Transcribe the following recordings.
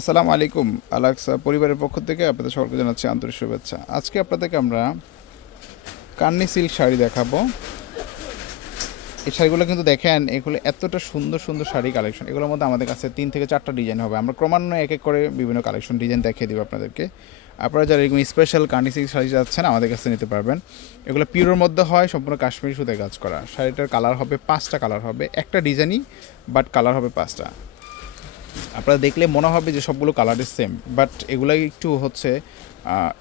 আসসালামু আলাইকুম। আলাক্সা পরিবারের পক্ষ থেকে আপনাদের সকলকে জানাচ্ছি আন্তরিক শুভেচ্ছা। আজকে আপনাদেরকে আমরা কান্নি সিল্ক শাড়ি দেখাবো। এই শাড়িগুলো কিন্তু দেখেন, এগুলো এতটা সুন্দর সুন্দর শাড়ি কালেকশন। এগুলোর মধ্যে আমাদের কাছে 3 থেকে 4টা ডিজাইন হবে। আমরা ক্রমান্বয়ে এক এক করে বিভিন্ন কালেকশন ডিজাইন দেখিয়ে দেবো আপনাদেরকে। আপনারা যারা এরকম স্পেশাল কান্নি সিল্ক শাড়ি যাচ্ছেন আমাদের কাছে নিতে পারবেন। এগুলো পিওরের মধ্যে হয়, সম্পূর্ণ কাশ্মীরি সুতায় কাজ করা। শাড়িটার কালার হবে 5টা কালার হবে, একটা ডিজাইনই বাট কালার হবে 5টা। আপনারা দেখলে মনে হবে যে সবগুলো কালারের সেম, বাট এগুলো একটু হচ্ছে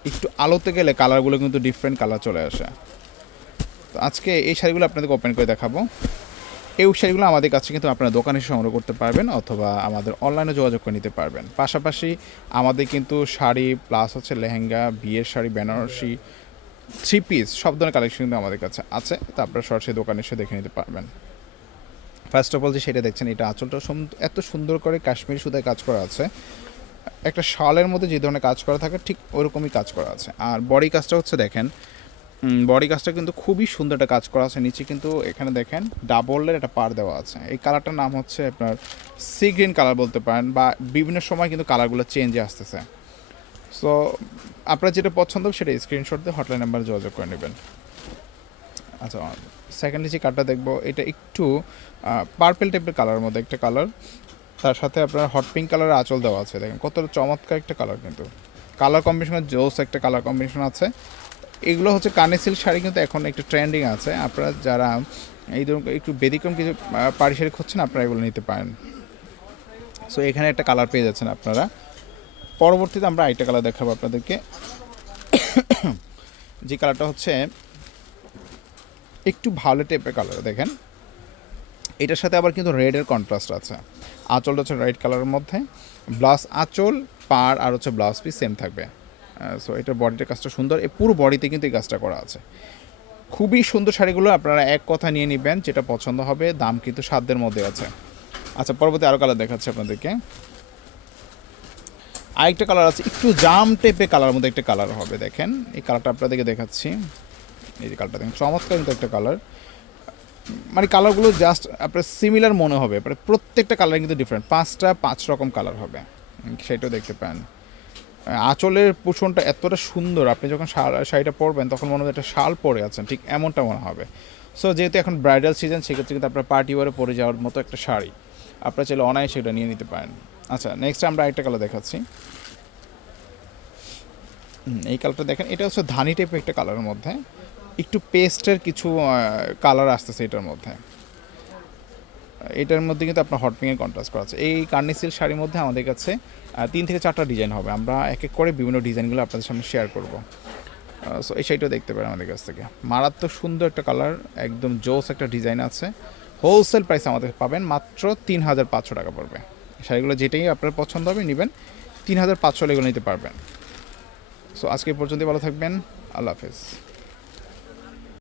একটু আলোতে গেলে কালারগুলো কিন্তু ডিফারেন্ট কালার চলে আসে। তো আজকে এই শাড়িগুলো আপনাদেরকে ওপেন করে দেখাবো। এই শাড়িগুলো আমাদের কাছে কিন্তু আপনারা দোকানে এসে সংগ্রহ করতে পারবেন অথবা আমাদের অনলাইনে যোগাযোগ করে নিতে পারবেন। পাশাপাশি আমাদের কিন্তু শাড়ি প্লাস হচ্ছে লেহেঙ্গা, বিয়ের শাড়ি, বেনারসি, 3 পিস সব ধরনের কালেকশন কিন্তু আমাদের কাছে আছে। তো আপনারা সরাসরি দোকানে এসে দেখে নিতে পারবেন। ফার্স্ট অফ অল যে সেটা দেখছেন, এটা আঁচলটা এত সুন্দর করে কাশ্মীরি সুতায় কাজ করা আছে। একটা শালের মধ্যে যে ধরনের কাজ করা থাকে ঠিক ওরকমই কাজ করা আছে। আর বডি কাজটা হচ্ছে দেখেন, বডি কাজটা কিন্তু খুবই সুন্দর একটা কাজ করা আছে। নিচে কিন্তু এখানে দেখেন ডাবলের একটা পার দেওয়া আছে। এই কালারটার নাম হচ্ছে আপনার সি গ্রিন কালার বলতে পারেন, বা বিভিন্ন সময় কিন্তু কালারগুলো চেঞ্জে আসতেছে। সো আপনার যেটা পছন্দ সেটা স্ক্রিনশট দিয়ে হটলাইন নাম্বারে যোগাযোগ করে নেবেন। আচ্ছা, সেকেন্ডলি যে কালারটা দেখবো, এটা একটু পার্পেল টাইপের কালারের মধ্যে একটা কালার। তার সাথে আপনার হট পিঙ্ক কালারের আঁচল দেওয়া আছে। দেখেন কত চমৎকার একটা কালার, কিন্তু কালার কম্বিনেশনের জোস একটা কালার কম্বিনেশন আছে। এগুলো হচ্ছে কানে সিল্ক শাড়ি, কিন্তু এখন একটু ট্রেন্ডিং আছে। আপনারা যারা এই ধরুন একটু ব্যতিক্রম কিছু পাড়ি শাড়ি খুঁজছেন, আপনারা এগুলো নিতে পারেন। সো এখানে একটা কালার পেয়ে যাচ্ছেন আপনারা। পরবর্তীতে আমরা আরেকটা কালার দেখাবো আপনাদেরকে। যে কালারটা হচ্ছে একটু ভালো টাইপের কালার। দেখেন এটার সাথে আবার কিন্তু রেডের কন্ট্রাস্ট আছে। আঁচলটা হচ্ছে রেড কালারের মধ্যে, ব্লাউজ আঁচল পার আর হচ্ছে ব্লাউজ পিস সেম থাকবে। সো এটার বডিটার কাজটা সুন্দর, এই পুরো বডিতে কিন্তু এই কাজটা করা আছে। খুবই সুন্দর শাড়িগুলো আপনারা এক কথা নিয়ে নেবেন, যেটা পছন্দ হবে। দাম কিন্তু সাধ্যের মধ্যে আছে। আচ্ছা, পরবর্তী আরও কালার দেখাচ্ছি আপনাদেরকে। আরেকটা কালার আছে, একটু জাম টাইপের কালার মধ্যে একটা কালার হবে। দেখেন এই কালারটা আপনাদেরকে দেখাচ্ছি। এই যে কালারটা দেখেন, চমৎকার কিন্তু একটা কালার। মানে কালারগুলো জাস্ট আপনার সিমিলার মনে হবে, মানে প্রত্যেকটা কালার কিন্তু ডিফারেন্ট। 5 রকম কালার হবে, সেটাও দেখতে পান। আঁচলের পোষণটা এতটা সুন্দর, আপনি যখন শাড়িটা পরবেন তখন মনে হবে একটা শাল পরে আছেন, ঠিক এমনটা মনে হবে। সো যেহেতু এখন ব্রাইডাল সিজন, সেক্ষেত্রে কিন্তু আপনার পার্টি ওয়ারে পরে যাওয়ার মতো একটা শাড়ি আপনারা চাইলে অনায়াসে সেটা নিয়ে নিতে পারেন। আচ্ছা, নেক্সট আমরা আরেকটা কালার দেখাচ্ছি। এই কালারটা দেখেন, এটা হচ্ছে ধানি টাইপের একটা কালারের মধ্যে, একটু পেস্টের কিছু কালার আসতেছে এটার মধ্যে। এটার মধ্যে কিন্তু আপনার হট পিঙ্কের কন্ট্রাস্ট করা আছে। এই কার্নি সিল্ক শাড়ির মধ্যে আমাদের কাছে 3 থেকে 4টা ডিজাইন হবে। আমরা এক এক করে বিভিন্ন ডিজাইনগুলো আপনাদের সামনে শেয়ার করব। সো এই শাড়িটাও দেখতে পারেন আমাদের কাছ থেকে। মারাত্মক সুন্দর একটা কালার, একদম জোস একটা ডিজাইন আছে। হোলসেল প্রাইস আমাদের পাবেন মাত্র 3500 টাকা পড়বে। শাড়িগুলো যেটাই আপনার পছন্দ হবে নেবেন, 3500 এগুলো নিতে পারবেন। সো আজকে পর্যন্ত ভালো থাকবেন, আল্লাহ হাফেজ।